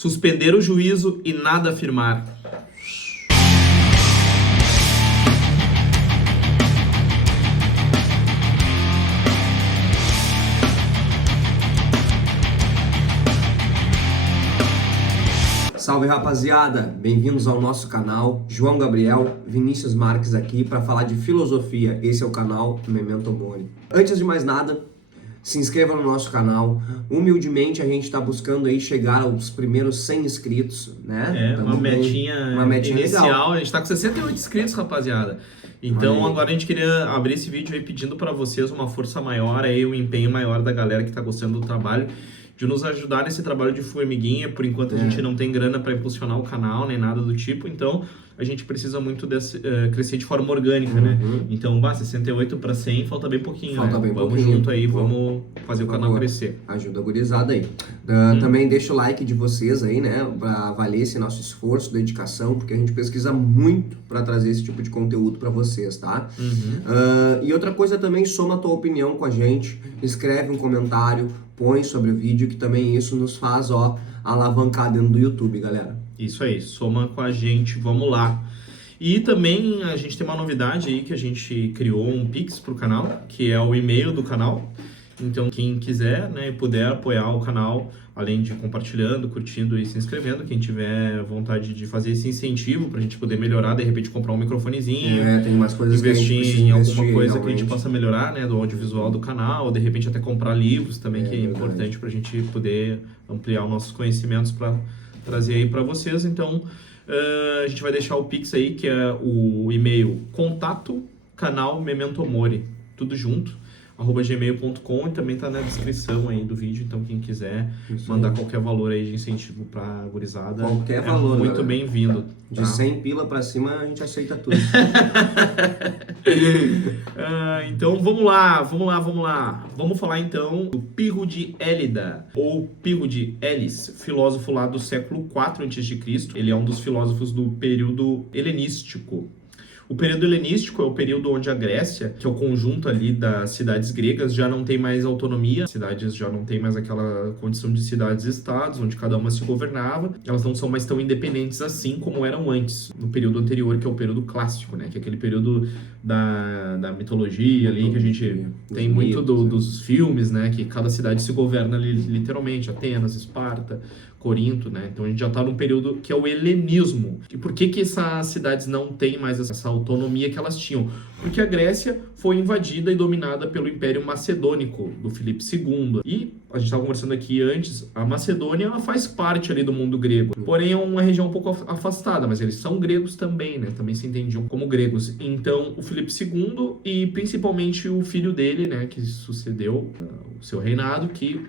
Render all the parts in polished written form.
suspender o juízo e nada afirmar. Salve rapaziada, bem-vindos ao nosso canal. João Gabriel, Vinícius Marques aqui para falar de filosofia. Esse é o canal Memento Mori. Antes de mais nada, se inscreva no nosso canal. Humildemente a gente está buscando aí chegar aos primeiros 100 inscritos, né? Uma metinha inicial. Legal. A gente tá com 68 inscritos, rapaziada. Então agora a gente queria abrir esse vídeo aí pedindo para vocês uma força maior, aí um empenho maior da galera que tá gostando do trabalho, de nos ajudar nesse trabalho de formiguinha. Por enquanto a gente não tem grana para impulsionar o canal, nem nada do tipo, então a gente precisa muito crescer de forma orgânica, né? Então, 68 para 100, falta bem pouquinho, falta né? Bem vamos pouquinho. Junto aí, vamos fazer o canal crescer. Ajuda a gurizada aí. Também deixa o like de vocês aí, né? Pra valer esse nosso esforço, dedicação, porque a gente pesquisa muito para trazer esse tipo de conteúdo para vocês, tá? E outra coisa também, soma a tua opinião com a gente, escreve um comentário, põe sobre o vídeo, que também isso nos faz, alavancar dentro do YouTube, galera. Isso aí, soma com a gente, vamos lá. E também a gente tem uma novidade aí, que a gente criou um Pix pro canal, que é o e-mail do canal. Então quem quiser, né, e puder apoiar o canal, além de compartilhando, curtindo e se inscrevendo, quem tiver vontade de fazer esse incentivo pra gente poder melhorar, de repente comprar um microfonezinho, tem umas coisas investir que em alguma coisa que a gente possa melhorar, né, do audiovisual do canal, ou de repente até comprar livros também, que é importante pra gente poder ampliar os nossos conhecimentos para trazer aí para vocês. Então a gente vai deixar o Pix aí, que é o e-mail contato canal Memento Mori, tudo junto, @gmail.com, e também tá na descrição aí do vídeo, então quem quiser mandar qualquer valor aí de incentivo pra gurizada, qualquer valor, muito bem-vindo. De 100 pila pra cima a gente aceita tudo. Então vamos lá. Vamos falar então do Pirro de Élida, ou Pirro de Elis, filósofo lá do século IV a.C. Ele é um dos filósofos do período helenístico. O período helenístico é o período onde a Grécia, que é o conjunto ali das cidades gregas, já não tem mais autonomia, as cidades já não tem mais aquela condição de cidades-estados, onde cada uma se governava, elas não são mais tão independentes assim como eram antes, no período anterior, que é o período clássico, né? Que é aquele período da mitologia ali, que a gente tem muito dos filmes, né? Que cada cidade se governa ali, literalmente, Atenas, Esparta, Corinto, né? Então a gente já está num período que é o helenismo. E por que essas cidades não têm mais essa autonomia que elas tinham? Porque a Grécia foi invadida e dominada pelo Império Macedônico, do Filipe II. E a gente estava conversando aqui antes, a Macedônia ela faz parte ali do mundo grego. Porém é uma região um pouco afastada, mas eles são gregos também, né? Também se entendiam como gregos. Então o Filipe II e principalmente o filho dele, né? Que sucedeu o seu reinado, que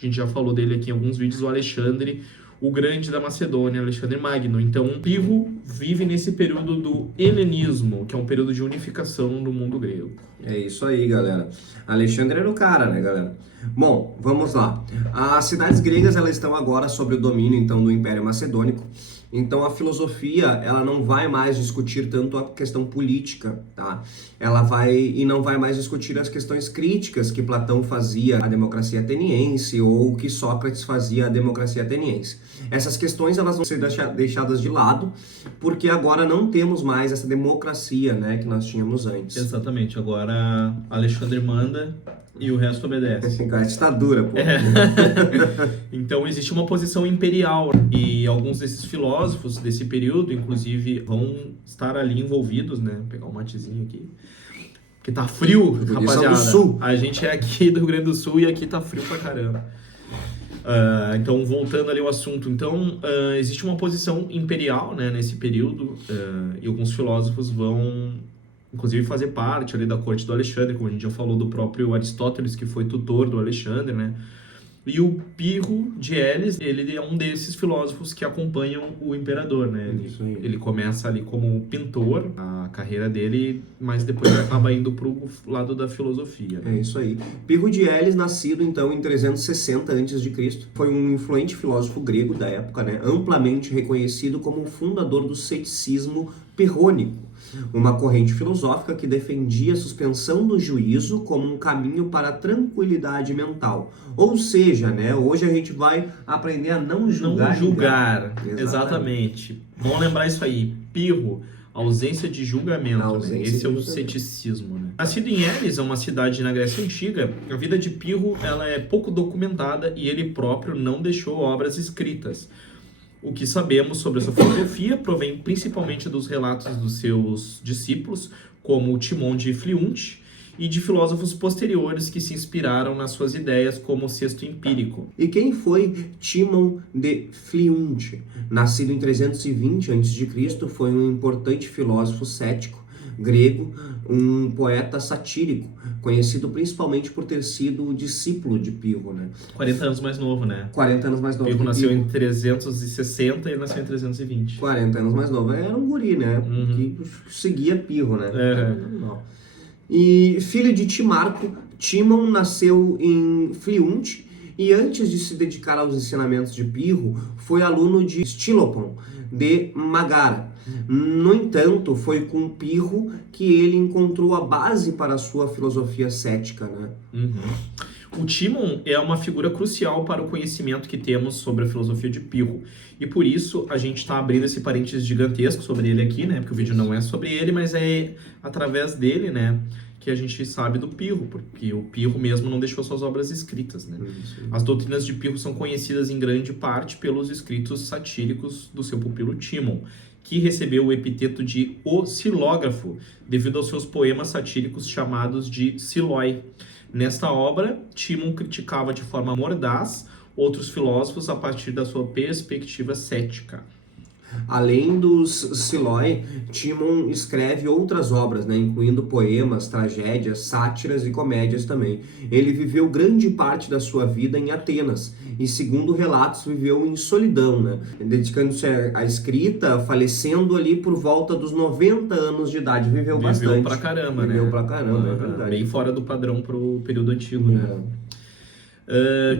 a gente já falou dele aqui em alguns vídeos, o Alexandre, o Grande da Macedônia, Alexandre Magno. Então, Pirro vive nesse período do helenismo, que é um período de unificação no mundo grego. É isso aí, galera. Alexandre era o cara, né, galera? Bom, vamos lá. As cidades gregas, elas estão agora sob o domínio, então, do Império Macedônico. Então a filosofia, ela não vai mais discutir tanto a questão política, tá? Não vai mais discutir as questões críticas que Platão fazia à democracia ateniense ou que Sócrates fazia à democracia ateniense. Essas questões, elas vão ser deixadas de lado, porque agora não temos mais essa democracia, né, que nós tínhamos antes. Exatamente, agora Alexandre manda e o resto obedece. A ditadura, pô. Então existe uma posição imperial, e alguns desses filósofos desse período, inclusive, vão estar ali envolvidos, né? Vou pegar um matezinho aqui. Porque tá frio, rapaziada. Do Sul. A gente é aqui do Rio Grande do Sul e aqui tá frio pra caramba. Então, voltando ali ao assunto, então, existe uma posição imperial, né, nesse período, e alguns filósofos vão, inclusive, fazer parte ali da corte do Alexandre, como a gente já falou do próprio Aristóteles, que foi tutor do Alexandre, né? E o Pirro de Elis, ele é um desses filósofos que acompanham o imperador, né? Ele começa ali como pintor, a carreira dele, mas depois ele acaba indo pro lado da filosofia. É isso aí. Pirro de Elis, nascido então em 360 a.C., foi um influente filósofo grego da época, né? Amplamente reconhecido como o fundador do ceticismo pirrônico, uma corrente filosófica que defendia a suspensão do juízo como um caminho para a tranquilidade mental. Ou seja, né, hoje a gente vai aprender a não julgar. Não julgar, exatamente. Vamos lembrar isso aí, Pirro, ausência de julgamento, né? Esse é o ceticismo, né? Nascido em Elis, uma cidade na Grécia Antiga, a vida de Pirro ela é pouco documentada e ele próprio não deixou obras escritas. O que sabemos sobre a sua filosofia provém principalmente dos relatos dos seus discípulos, como Timon de Fliunte, e de filósofos posteriores que se inspiraram nas suas ideias, como o Sexto Empírico. E quem foi Timon de Fliunte? Nascido em 320 a.C., foi um importante filósofo cético grego, um poeta satírico, conhecido principalmente por ter sido discípulo de Pirro, né? 40 anos mais novo, né? 40 anos mais novo. Pirro nasceu em 360 e ele nasceu em 320. 40 anos mais novo. Era um guri, né? Que seguia Pirro, né? E filho de Timarco, Timon nasceu em Fliunte e antes de se dedicar aos ensinamentos de Pirro, foi aluno de Stilopon de Magara. No entanto, foi com Pirro que ele encontrou a base para a sua filosofia cética, né? O Timon é uma figura crucial para o conhecimento que temos sobre a filosofia de Pirro. E por isso a gente está abrindo esse parênteses gigantesco sobre ele aqui, né? Porque o vídeo não é sobre ele, mas é através dele, né, que a gente sabe do Pirro, porque o Pirro mesmo não deixou suas obras escritas, né? As doutrinas de Pirro são conhecidas em grande parte pelos escritos satíricos do seu pupilo Timon, que recebeu o epiteto de O Silógrafo, devido aos seus poemas satíricos chamados de Silói. Nesta obra, Timon criticava de forma mordaz outros filósofos a partir da sua perspectiva cética. Além dos Silói, Timon escreve outras obras, né, incluindo poemas, tragédias, sátiras e comédias também. Ele viveu grande parte da sua vida em Atenas e, segundo relatos, viveu em solidão, né, dedicando-se à escrita, falecendo ali por volta dos 90 anos de idade. Viveu bastante. Viveu pra caramba, né? Viveu pra caramba, é verdade. Bem fora do padrão pro período antigo, né?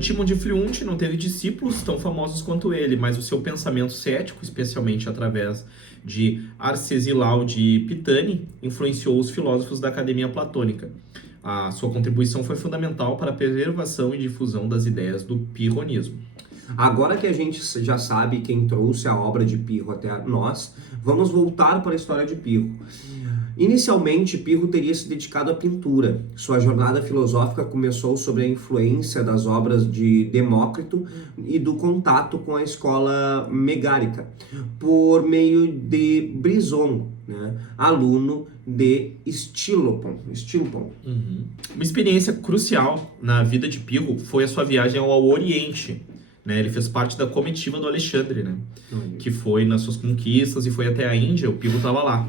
Timon de Fliunte não teve discípulos tão famosos quanto ele, mas o seu pensamento cético, especialmente através de Arcesilau de Pitane, influenciou os filósofos da Academia Platônica. A sua contribuição foi fundamental para a preservação e difusão das ideias do pirronismo. Agora que a gente já sabe quem trouxe a obra de Pirro até nós, vamos voltar para a história de Pirro. Inicialmente, Pirro teria se dedicado à pintura. Sua jornada filosófica começou sob a influência das obras de Demócrito e do contato com a escola megárica, por meio de Brizon, né, aluno de Stilopon. Uma experiência crucial na vida de Pirro foi a sua viagem ao Oriente. Né, ele fez parte da comitiva do Alexandre, né, que foi nas suas conquistas e foi até a Índia. O Pirro estava lá.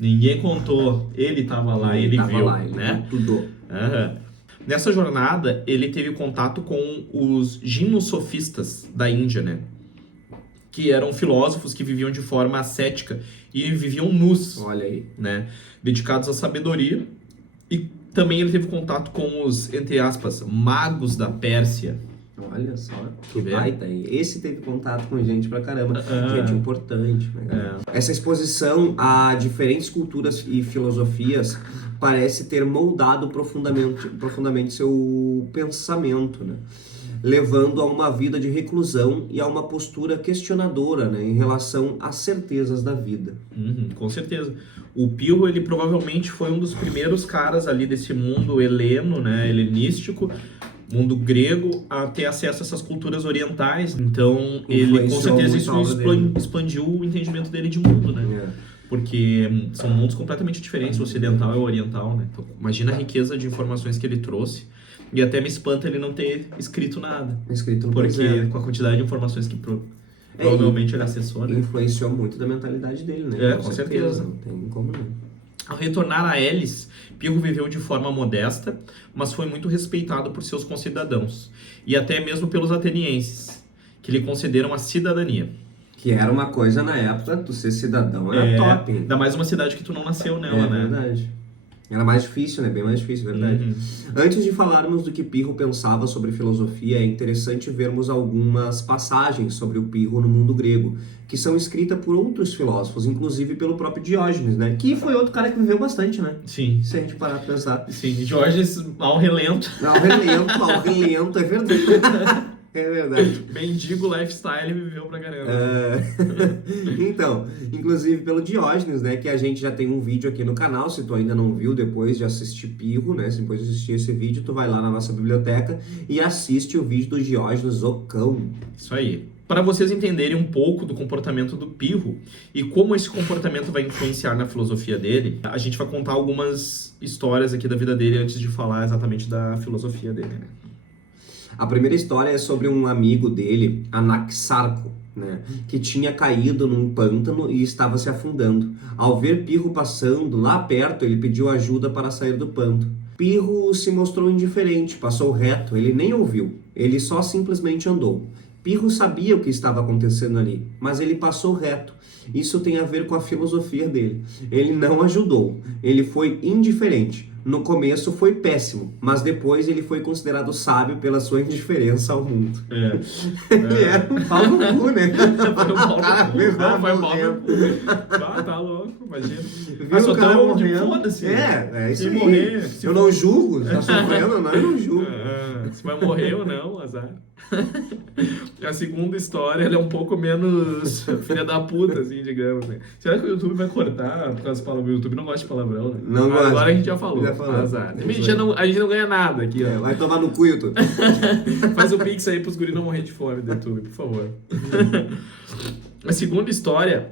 Ninguém contou, ele estava lá, ele viu, lá, ele né? Tudo. Nessa jornada, ele teve contato com os gimnosofistas da Índia, né? Que eram filósofos que viviam de forma ascética e viviam nus, olha aí, né? Dedicados à sabedoria. E também ele teve contato com os, entre aspas, magos da Pérsia. Olha só, que baita aí. Esse teve contato com gente pra caramba, gente importante. Né? Essa exposição a diferentes culturas e filosofias parece ter moldado profundamente seu pensamento, né? Levando a uma vida de reclusão e a uma postura questionadora, né, em relação às certezas da vida. Com certeza. O Pirro, ele provavelmente foi um dos primeiros caras ali desse mundo heleno, né, helenístico, mundo grego, a ter acesso a essas culturas orientais. Então, ele com certeza isso expandiu o entendimento dele de mundo, né? Porque são mundos completamente diferentes, o ocidental e o oriental, né? Então, imagina a riqueza de informações que ele trouxe. E até me espanta ele não ter escrito nada. Porque com a quantidade de informações que provavelmente ele acessou, né? Influenciou muito da mentalidade dele, né? Com certeza. Não tem como não. Ao retornar a Elis, Pirro viveu de forma modesta, mas foi muito respeitado por seus concidadãos, e até mesmo pelos atenienses, que lhe concederam a cidadania. Que era uma coisa na época, tu ser cidadão era top. Ainda mais uma cidade que tu não nasceu nela, né? Verdade. Era mais difícil, né? Bem mais difícil, verdade. Antes de falarmos do que Pirro pensava sobre filosofia, é interessante vermos algumas passagens sobre o Pirro no mundo grego, que são escritas por outros filósofos, inclusive pelo próprio Diógenes, né? Que foi outro cara que viveu bastante, né? Sim. Se a gente parar pra pensar. Sim, Diógenes ao relento. Ao relento, é verdade. É verdade. Mendigo lifestyle viveu pra caramba. Então, inclusive pelo Diógenes, né, que a gente já tem um vídeo aqui no canal, se tu ainda não viu, depois de assistir Pirro, né, depois de assistir esse vídeo, tu vai lá na nossa biblioteca e assiste o vídeo do Diógenes, o cão. Isso aí. Para vocês entenderem um pouco do comportamento do Pirro e como esse comportamento vai influenciar na filosofia dele, a gente vai contar algumas histórias aqui da vida dele antes de falar exatamente da filosofia dele, né? A primeira história é sobre um amigo dele, Anaxarco, né, que tinha caído num pântano e estava se afundando. Ao ver Pirro passando lá perto, ele pediu ajuda para sair do pântano. Pirro se mostrou indiferente, passou reto, ele nem ouviu, ele só simplesmente andou. Pirro sabia o que estava acontecendo ali, mas ele passou reto. Isso tem a ver com a filosofia dele. Ele não ajudou, ele foi indiferente. No começo foi péssimo, mas depois ele foi considerado sábio pela sua indiferença ao mundo. Ele era um pau no cu, né? Foi um pau no cu. Não, foi um pau no cu. Ah, tá louco, imagina. Viu o cara morrendo? Foda-se. É isso aí. Morrer, eu não julgo, tá sofrendo, não, eu não julgo. Se vai morrer ou não, azar. A segunda história, ela é um pouco menos filha da puta, assim, digamos, né? Será que o YouTube vai cortar por causa do palavrão? O YouTube não gosta de palavrão, né? Não gosta. Agora a gente já falou. Azar. A gente não ganha nada aqui, ó. Vai tomar no cu, YouTube. Faz o pix aí pros guris não morrer de fome do YouTube, por favor. A segunda história,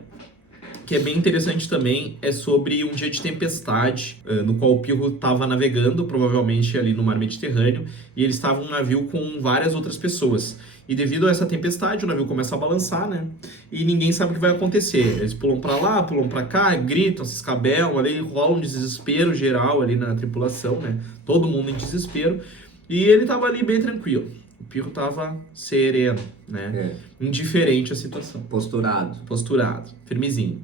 que é bem interessante também, é sobre um dia de tempestade, no qual o Pirro estava navegando, provavelmente ali no mar Mediterrâneo, e ele estava em um navio com várias outras pessoas. E devido a essa tempestade, o navio começa a balançar, né? E ninguém sabe o que vai acontecer. Eles pulam pra lá, pulam pra cá, gritam, se escabelam, ali rola um desespero geral ali na tripulação, né? Todo mundo em desespero. E ele tava ali bem tranquilo. O Pirro tava sereno, né? Indiferente à situação. Posturado, firmezinho.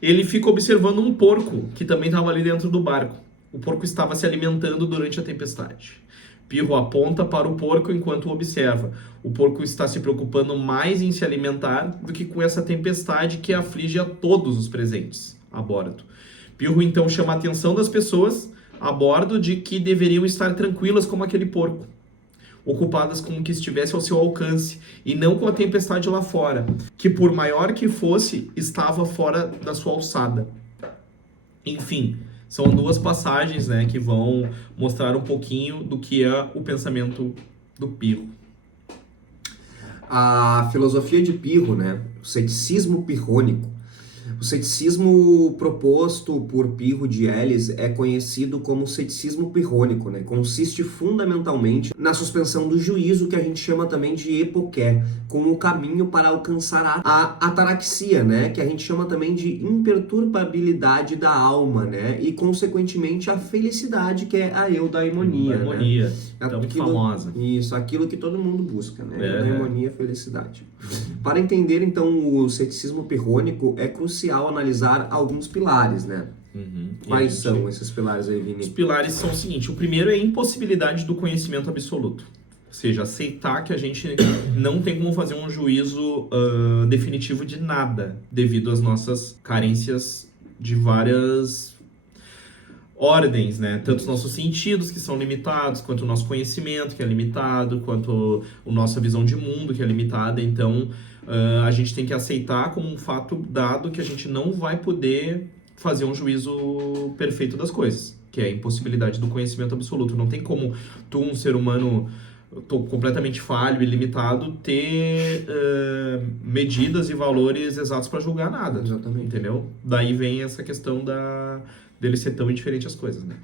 Ele fica observando um porco que também estava ali dentro do barco. O porco estava se alimentando durante a tempestade. Pirro aponta para o porco enquanto o observa. O porco está se preocupando mais em se alimentar do que com essa tempestade que aflige a todos os presentes a bordo. Pirro então chama a atenção das pessoas a bordo de que deveriam estar tranquilas como aquele porco, ocupadas com o que estivesse ao seu alcance, e não com a tempestade lá fora, que por maior que fosse, estava fora da sua alçada. Enfim, são duas passagens, né, que vão mostrar um pouquinho do que é o pensamento do Pirro. A filosofia de Pirro, né, o ceticismo pirrônico. O ceticismo proposto por Pirro de Elis é conhecido como ceticismo pirrônico, né? Consiste fundamentalmente na suspensão do juízo, que a gente chama também de epoqué, como o caminho para alcançar a ataraxia, né? Que a gente chama também de imperturbabilidade da alma, né? E, consequentemente, a felicidade, que é a eudaimonia, Harmonia, né? tão famosa. Isso, aquilo que todo mundo busca, né? Eudaimonia, felicidade. Para entender, então, o ceticismo pirrônico, é crucial analisar alguns pilares, né? Quais são esses pilares aí, Vini? Os pilares são o seguinte: o primeiro é a impossibilidade do conhecimento absoluto. Ou seja, aceitar que a gente não tem como fazer um juízo definitivo de nada, devido às nossas carências de várias ordens, né? Tanto os nossos sentidos, que são limitados, quanto o nosso conhecimento, que é limitado, quanto a nossa visão de mundo, que é limitada. Então, a gente tem que aceitar como um fato dado que a gente não vai poder fazer um juízo perfeito das coisas, que é a impossibilidade do conhecimento absoluto. Não tem como tu, um ser humano completamente falho e limitado, ter medidas e valores exatos para julgar nada. Exatamente. Entendeu? Daí vem essa questão dele ser tão indiferente às coisas, né?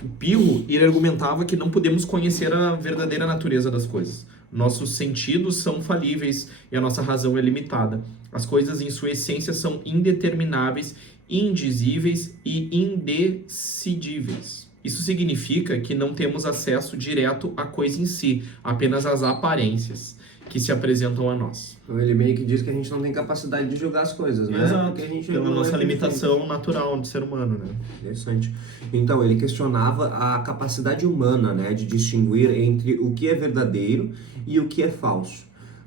O Pirro, ele argumentava que não podemos conhecer a verdadeira natureza das coisas. Nossos sentidos são falíveis e a nossa razão é limitada. As coisas, em sua essência, são indetermináveis, indizíveis e indecidíveis. Isso significa que não temos acesso direto à coisa em si, apenas às aparências. que se apresentam a nós. Ele meio que diz que a gente não tem capacidade de julgar as coisas, né? Exato, Porque a gente pela não nossa é limitação natural de ser humano, né? Interessante. Então, ele questionava a capacidade humana, né, de distinguir entre o que é verdadeiro e o que é falso,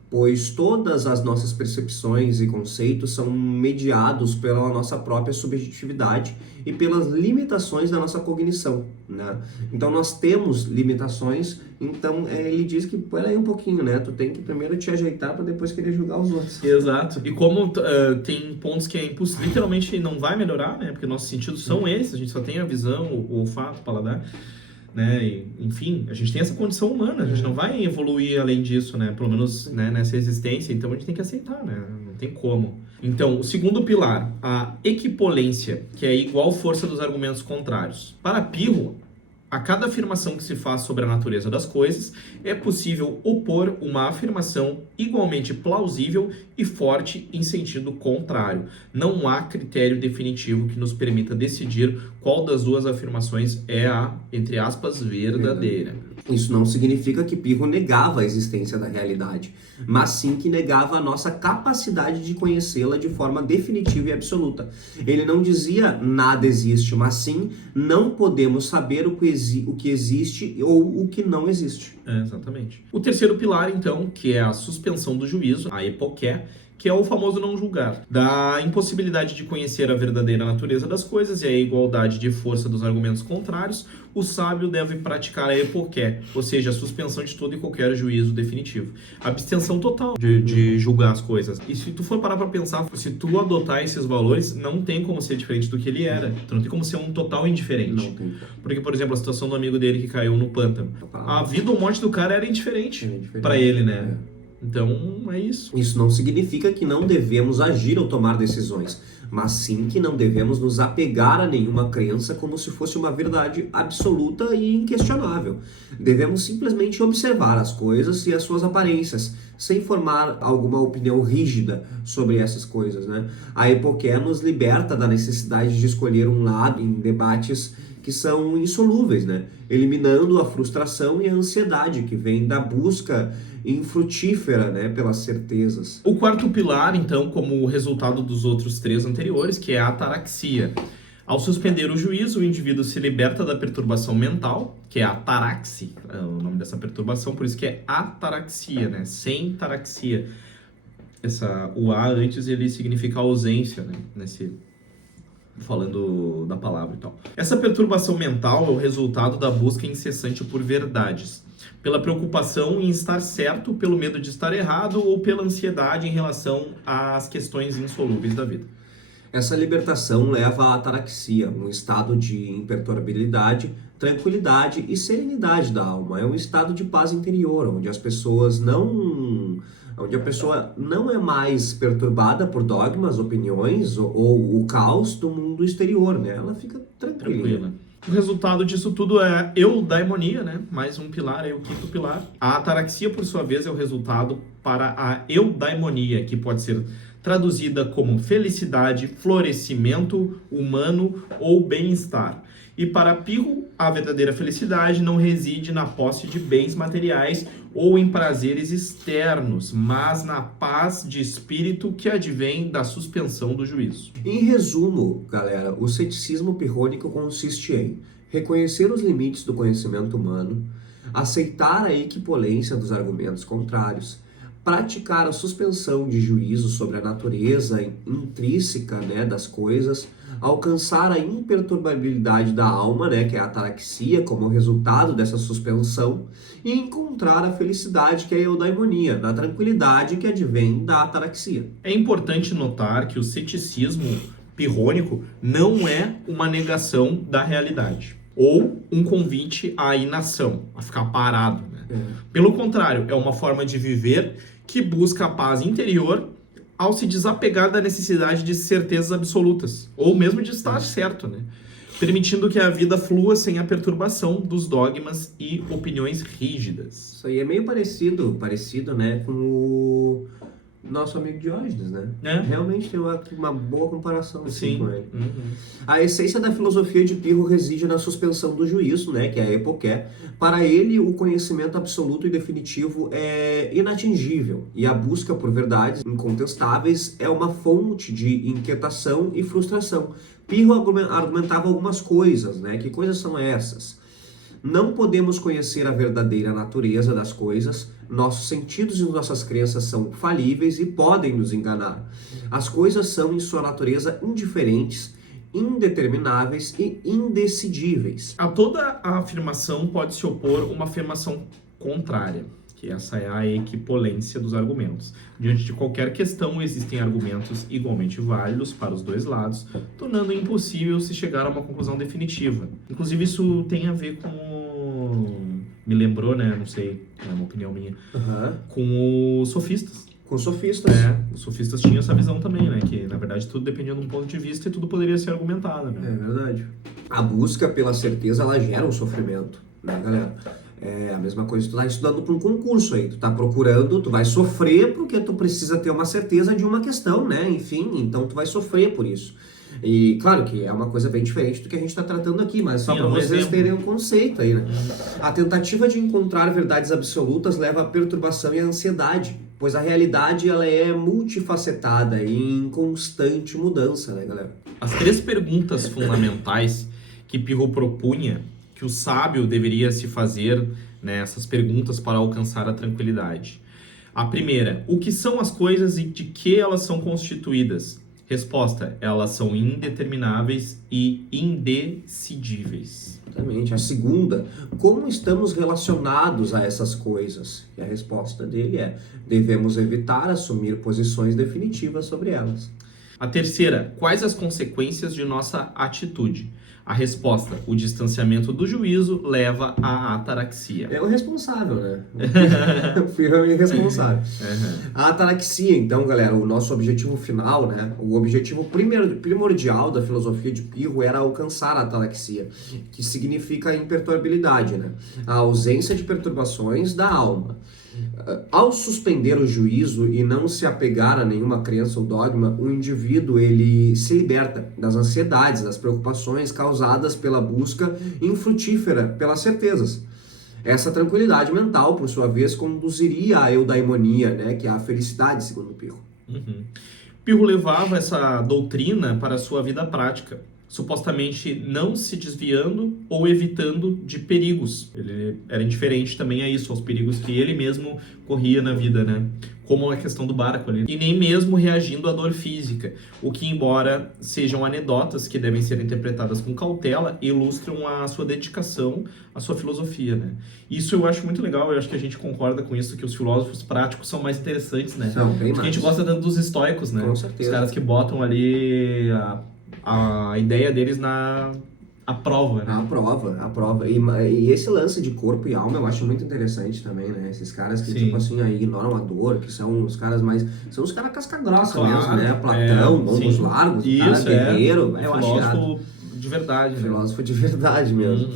pois todas as nossas percepções e conceitos são mediados pela nossa própria subjetividade e pelas limitações da nossa cognição, né? Então, nós temos limitações, então ele diz que, pera aí um pouquinho, né? Tu tem que primeiro te ajeitar para depois querer julgar os outros. Exato. E como tem pontos que é impossível, literalmente não vai melhorar, né? Porque nossos sentidos são esses, a gente só tem a visão, o olfato, o paladar, né? E, enfim, a gente tem essa condição humana, a gente não vai evoluir além disso, né? Pelo menos, né, nessa existência, então a gente tem que aceitar, né? Não tem como. Então, o segundo pilar, a equipolência, que é a igual força dos argumentos contrários. Para Pirro, a cada afirmação que se faz sobre a natureza das coisas, é possível opor uma afirmação igualmente plausível e forte em sentido contrário. Não há critério definitivo que nos permita decidir qual das duas afirmações é a, entre aspas, verdadeira. Isso não significa que Pirro negava a existência da realidade, mas sim que negava a nossa capacidade de conhecê-la de forma definitiva e absoluta. Ele não dizia nada existe, mas sim não podemos saber o que existe ou o que não existe. Exatamente. O terceiro pilar, então, que é a suspensão do juízo, a epoqué, que é o famoso não julgar, da impossibilidade de conhecer a verdadeira natureza das coisas e a igualdade de força dos argumentos contrários, o sábio deve praticar a epoqué, ou seja, a suspensão de todo e qualquer juízo definitivo. A abstenção total de julgar as coisas. E se tu for parar pra pensar, se tu adotar esses valores, não tem como ser diferente do que ele era. Tu não tem como ser um total indiferente. Não tem. Porque, por exemplo, a situação do amigo dele que caiu no pântano. A vida ou morte do cara era indiferente pra ele, né? Então, é isso. Isso não significa que não devemos agir ou tomar decisões, mas sim que não devemos nos apegar a nenhuma crença como se fosse uma verdade absoluta e inquestionável. Devemos simplesmente observar as coisas e as suas aparências, sem formar alguma opinião rígida sobre essas coisas, né? A epoqué nos liberta da necessidade de escolher um lado em debates que são insolúveis, né? Eliminando a frustração e a ansiedade que vem da busca infrutífera, né, pelas certezas. O quarto pilar, então, como resultado dos outros três anteriores, que é a ataraxia. Ao suspender o juízo, o indivíduo se liberta da perturbação mental, que é a ataraxia, é o nome dessa perturbação, por isso que é ataraxia, né? Sem taraxia. O A antes ele significa ausência, né? Falando da palavra e tal. Essa perturbação mental é o resultado da busca incessante por verdades, pela preocupação em estar certo, pelo medo de estar errado ou pela ansiedade em relação às questões insolúveis da vida. Essa libertação leva à ataraxia, um estado de imperturbabilidade, tranquilidade e serenidade da alma. É um estado de paz interior, onde a pessoa não é mais perturbada por dogmas, opiniões ou o caos do mundo exterior, né? Ela fica tranquila. O resultado disso tudo é eudaimonia, né? Mais um pilar, aí o quinto pilar. A ataraxia, por sua vez, é o resultado para a eudaimonia, que pode ser traduzida como felicidade, florescimento humano ou bem-estar. E para Pirro, a verdadeira felicidade não reside na posse de bens materiais ou em prazeres externos, mas na paz de espírito que advém da suspensão do juízo. Em resumo, galera, o ceticismo pirrônico consiste em reconhecer os limites do conhecimento humano, aceitar a equipolência dos argumentos contrários, praticar a suspensão de juízo sobre a natureza intrínseca, né, das coisas, alcançar a imperturbabilidade da alma, né, que é a ataraxia, como resultado dessa suspensão, e encontrar a felicidade, que é a eudaimonia, na tranquilidade que advém da ataraxia. É importante notar que o ceticismo pirrônico não é uma negação da realidade, ou um convite à inação, a ficar parado, né? Pelo contrário, é uma forma de viver que busca a paz interior ao se desapegar da necessidade de certezas absolutas, ou mesmo de estar certo, né? Permitindo que a vida flua sem a perturbação dos dogmas e opiniões rígidas. Isso aí é meio parecido, né, com nosso amigo Diógenes, né? É. Realmente tem uma boa comparação assim, Sim. com ele. Uhum. A essência da filosofia de Pirro reside na suspensão do juízo, né, que é a epoqué. Para ele, o conhecimento absoluto e definitivo é inatingível, e a busca por verdades incontestáveis é uma fonte de inquietação e frustração. Pirro argumentava algumas coisas, né? Que coisas são essas? Não podemos conhecer a verdadeira natureza das coisas, nossos sentidos e nossas crenças são falíveis e podem nos enganar. As coisas são, em sua natureza, indiferentes, indetermináveis e indecidíveis. A toda a afirmação pode se opor uma afirmação contrária, que essa é a equipolência dos argumentos. Diante de qualquer questão, existem argumentos igualmente válidos para os dois lados, tornando impossível se chegar a uma conclusão definitiva. Inclusive, isso tem a ver com... Me lembrou, né? Não sei, é uma opinião minha. Com os sofistas. Com os sofistas. Os sofistas tinham essa visão também, né? Que, na verdade, tudo dependia de um ponto de vista e tudo poderia ser argumentado, né? É verdade. A busca pela certeza, ela gera um sofrimento, né, galera? É a mesma coisa que tu tá estudando para um concurso aí. Tu tá procurando, tu vai sofrer porque tu precisa ter uma certeza de uma questão, né? Enfim, então tu vai sofrer por isso. E claro que é uma coisa bem diferente do que a gente está tratando aqui, mas só Sim, para vocês exemplo. terem um conceito aí, né? A tentativa de encontrar verdades absolutas leva à perturbação e à ansiedade, pois a realidade ela é multifacetada e em constante mudança, né, galera? As 3 perguntas fundamentais que Pirro propunha que o sábio deveria se fazer, né, essas perguntas para alcançar a tranquilidade. A primeira, o que são as coisas e de que elas são constituídas? Resposta, elas são indetermináveis e indecidíveis. Exatamente. A segunda, como estamos relacionados a essas coisas? E a resposta dele é, devemos evitar assumir posições definitivas sobre elas. A terceira, quais as consequências de nossa atitude? A resposta, o distanciamento do juízo leva à ataraxia. É o responsável, né? O Pirro é o irresponsável. A ataraxia, então, galera, o nosso objetivo final, né? O objetivo primordial da filosofia de Pirro era alcançar a ataraxia, que significa a imperturbabilidade, né? A ausência de perturbações da alma. Ao suspender o juízo e não se apegar a nenhuma crença ou dogma, o indivíduo ele se liberta das ansiedades, das preocupações causadas pela busca infrutífera pelas certezas. Essa tranquilidade mental, por sua vez, conduziria à eudaimonia, né, que é a felicidade, segundo Pirro. Pirro levava essa doutrina para a sua vida prática, supostamente não se desviando ou evitando de perigos. Ele era indiferente também a isso, aos perigos que ele mesmo corria na vida, né? Como a questão do barco ali. E nem mesmo reagindo à dor física, o que, embora sejam anedotas que devem ser interpretadas com cautela, ilustram a sua dedicação à sua filosofia, né? Isso eu acho muito legal, eu acho que a gente concorda com isso, que os filósofos práticos são mais interessantes, né? São, bem Porque mais. a gente gosta tanto dos estoicos, né? Com certeza. Os caras que botam ali a ideia deles a prova, né? A prova. E esse lance de corpo e alma eu acho muito interessante também, né? Esses caras que, Sim. tipo assim, aí ignoram a dor, que são os caras mais... São os caras casca grossa Claro, mesmo, né? Platão, Longos sim. Largos, o Isso, cara guerreiro. Eu acho irado. filósofo de verdade, né? Filósofo de verdade mesmo.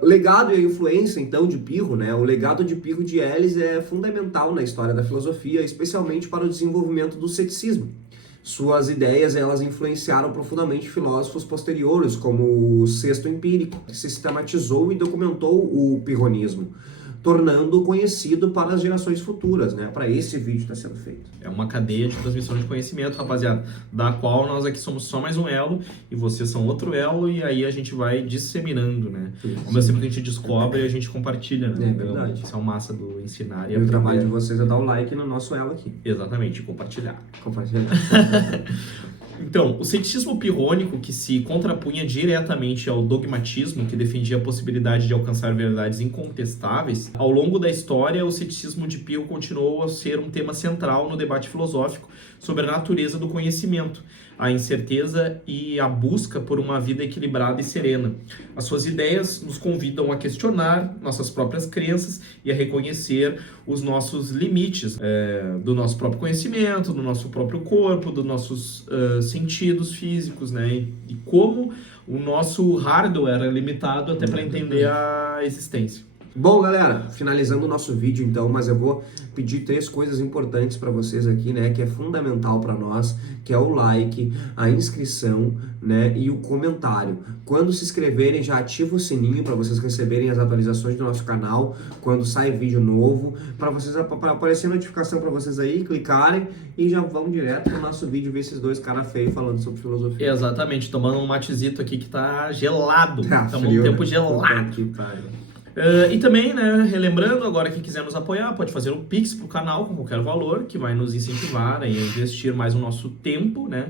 Legado e a influência, então, de Pirro, né? O legado de Pirro de Elis é fundamental na história da filosofia, especialmente para o desenvolvimento do ceticismo. Suas ideias, elas influenciaram profundamente filósofos posteriores, como o Sexto Empírico, que sistematizou e documentou o pirronismo, tornando-o conhecido para as gerações futuras, né? Para esse vídeo está sendo feito. É uma cadeia de transmissão de conhecimento, rapaziada, da qual nós aqui somos só mais um elo e vocês são outro elo, e aí a gente vai disseminando, né? Ao mesmo tempo que a gente descobre, a gente compartilha, né? É verdade. Isso é o massa do ensinar e E o aprender. trabalho de vocês é dar o like no nosso elo aqui. Exatamente, compartilhar. Compartilhar. Então, o ceticismo pirrônico, que se contrapunha diretamente ao dogmatismo, que defendia a possibilidade de alcançar verdades incontestáveis, ao longo da história, o ceticismo de Pirro continuou a ser um tema central no debate filosófico sobre a natureza do conhecimento, a incerteza e a busca por uma vida equilibrada e serena. As suas ideias nos convidam a questionar nossas próprias crenças e a reconhecer os nossos limites do nosso próprio conhecimento, do nosso próprio corpo, dos nossos sentidos físicos, né? E como o nosso hardware é limitado até para entender a existência. Bom, galera, finalizando o nosso vídeo então, mas eu vou pedir 3 coisas importantes para vocês aqui, né, que é fundamental para nós, que é o like, a inscrição, né, e o comentário. Quando se inscreverem, já ativa o sininho para vocês receberem as atualizações do nosso canal, quando sai vídeo novo, para vocês aparecer notificação para vocês aí, clicarem e já vão direto pro nosso vídeo ver esses 2 caras feios falando sobre filosofia. Exatamente, tomando um matezito aqui que tá gelado. Tá Estamos frio, num tempo né? gelado. Que pariu. E também, né, relembrando, agora quem quiser nos apoiar, pode fazer um Pix pro canal com qualquer valor, que vai nos incentivar a investir mais o nosso tempo, né?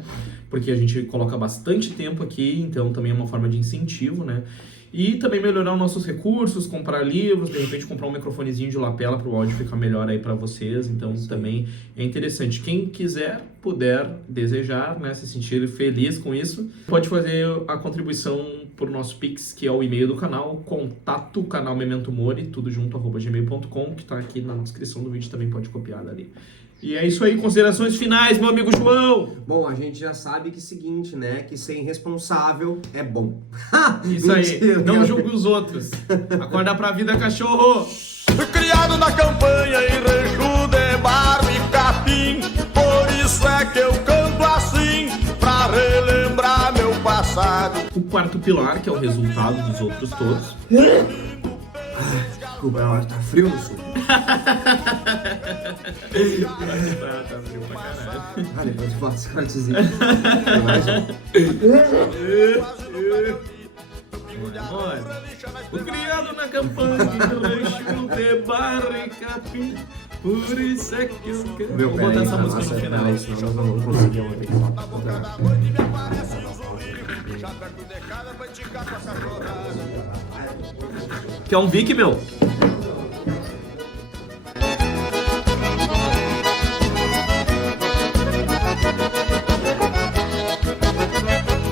Porque a gente coloca bastante tempo aqui, então também é uma forma de incentivo, né? E também melhorar os nossos recursos, comprar livros, de repente comprar um microfonezinho de lapela para o áudio ficar melhor aí para vocês. Então também é interessante. Quem quiser, puder, desejar, né, se sentir feliz com isso, pode fazer a contribuição por nosso Pix, que é o e-mail do canal, contato canal Memento Mori, tudo junto, @gmail.com, que está aqui na descrição do vídeo, também pode copiar dali. E é isso aí, considerações finais, meu amigo João! Bom, a gente já sabe que é o seguinte, né, que ser irresponsável é bom. Isso aí, não julgue os outros. Acorda pra vida, cachorro! Criado na campanha em rancho de barro e capim, por isso é que eu canto assim, pra relembrar meu passado. O quarto pilar, que é o resultado dos outros todos. Desculpa, tá frio no sul. Tá frio pra caralho. Ah, depois eu faço esse cortezinho. Tem mais um. O criado na campanha do rancho de barro e capim, por isso é que eu quero. Meu, Vou pera botar aí, essa música no final. peraí, senão nós não vamos conseguir uma vez. Quer um Vic, meu?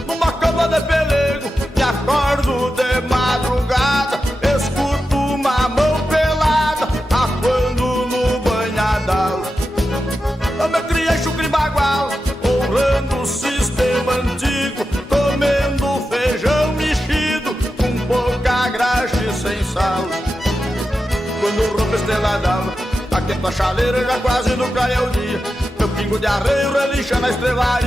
Numa cama de pelego, me acordo de madrugada, escuto uma mão pelada, aquando no banhadal. Eu me criei chucre bagual, honrando o sistema antigo, comendo feijão mexido, com pouca graxa e sem sal. Quando rompe a estrela d'alva, aquenta a chaleira, já quase não cai o dia, meu pingo de arreio relincha na estrelaria.